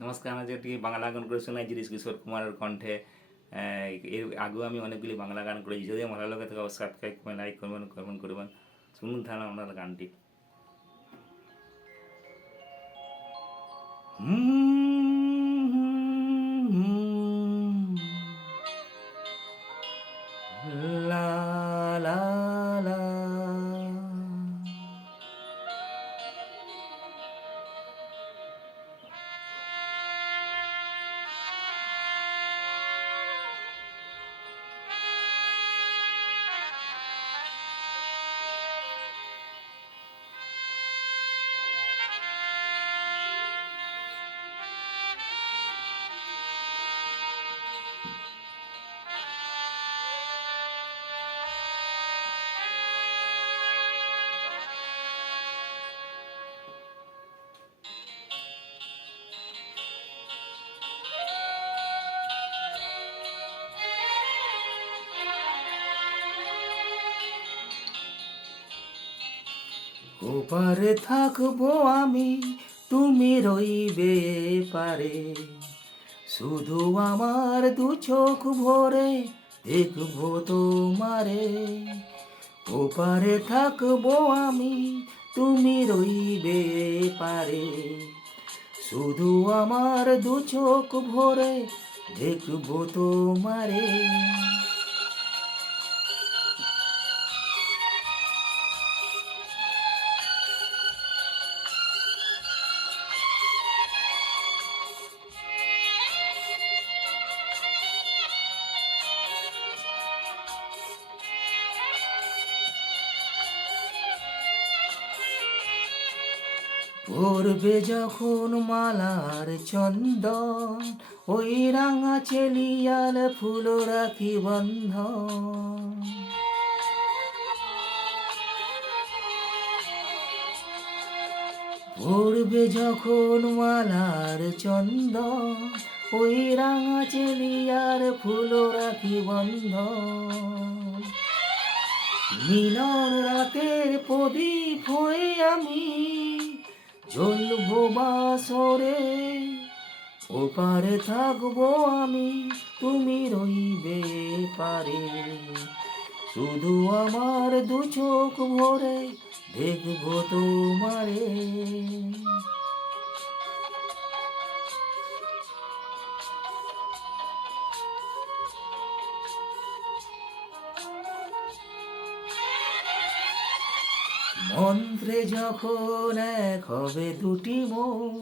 নমস্কার, আমি একটি বাংলা গান করে শোনাই গিরিশ কিশোর কুমারের কণ্ঠে। এর আগেও আমি অনেকগুলি বাংলা গান করেছি। যদি আমার ভালো লাগে তাকে সাবস্ক্রাইব করবেন, লাইক করবেন, কমেন্ট করবেন। শুনুন তাহলে আপনার গানটি। লা লা লা ওপারে থাকবো আমি, তুমি রইবে পারে। শুধু আমার দু চোখ ভরে দেখবো তোমারে। ওপারে থাকবো আমি, তুমি রইবে পারে। শুধু আমার দু চোখ ভরে দেখবো তোমারে। পড়বে যখন মালার চন্দন, ওই রাঙা চেলিয়াল ফুল রাখি বন্ধন। পড়বে যখন মালার চন্দন, ওই রাঙা চেলিয়ার ফুল রাখি বন্ধন। মিলন রাতের প্রদীপ হয়ে আমি জ্বলবো বাসরে। ওপারে থাকবো আমি, তুমি রইবে পারে। শুধু আমার দু চোখ ভরে দেখবো তোমারে। মন্ত্রে যখন এক হবে দুটি মন,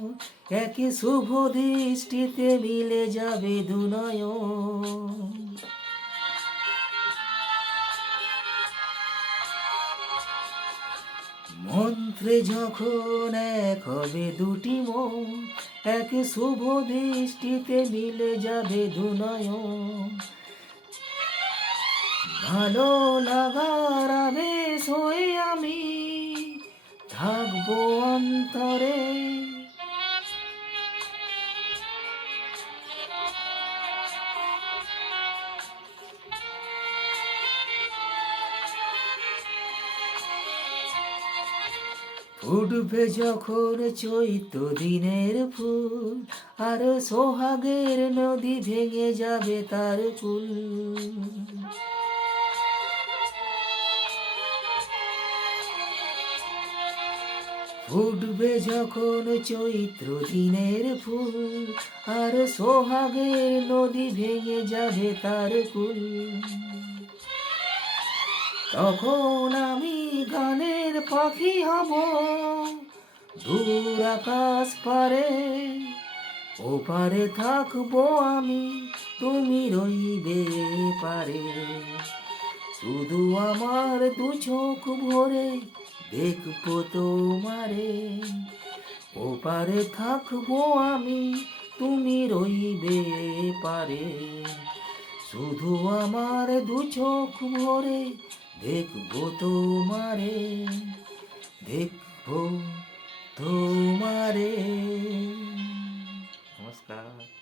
একই শুভ দৃষ্টিতে মিলে যাবে দু নয়ন। মন্ত্রে যখন এক হবে দুটি মন, একই শুভ দৃষ্টিতে মিলে যাবে দু নয়ন। ভালো লাগার আবেশ হয়ে আমি থাকবো অন্তরে। ফুটবে যখন চৈত্র দিনের ফুল, আর সোহাগের নদী ভেঙে যাবে তার কুল। ফুটবে যখন চৈত্র দিনের ফুল, আর সোহাগের নদী ভেঙে যাবে তার কুল। তখন আমি গানের পাখি হব দূর আকাশ পারে। ওপারে থাকবো আমি, তুমি রইবে পারে। শুধু আমার দু চোখ ভরে দেখবো তোমারে। ওপারে থাকবো আমি, তুমি রইবে পারে। শুধু আমার দু চোখ ভরে দেখবো তোমারে, দেখবো তোমারে। নমস্কার।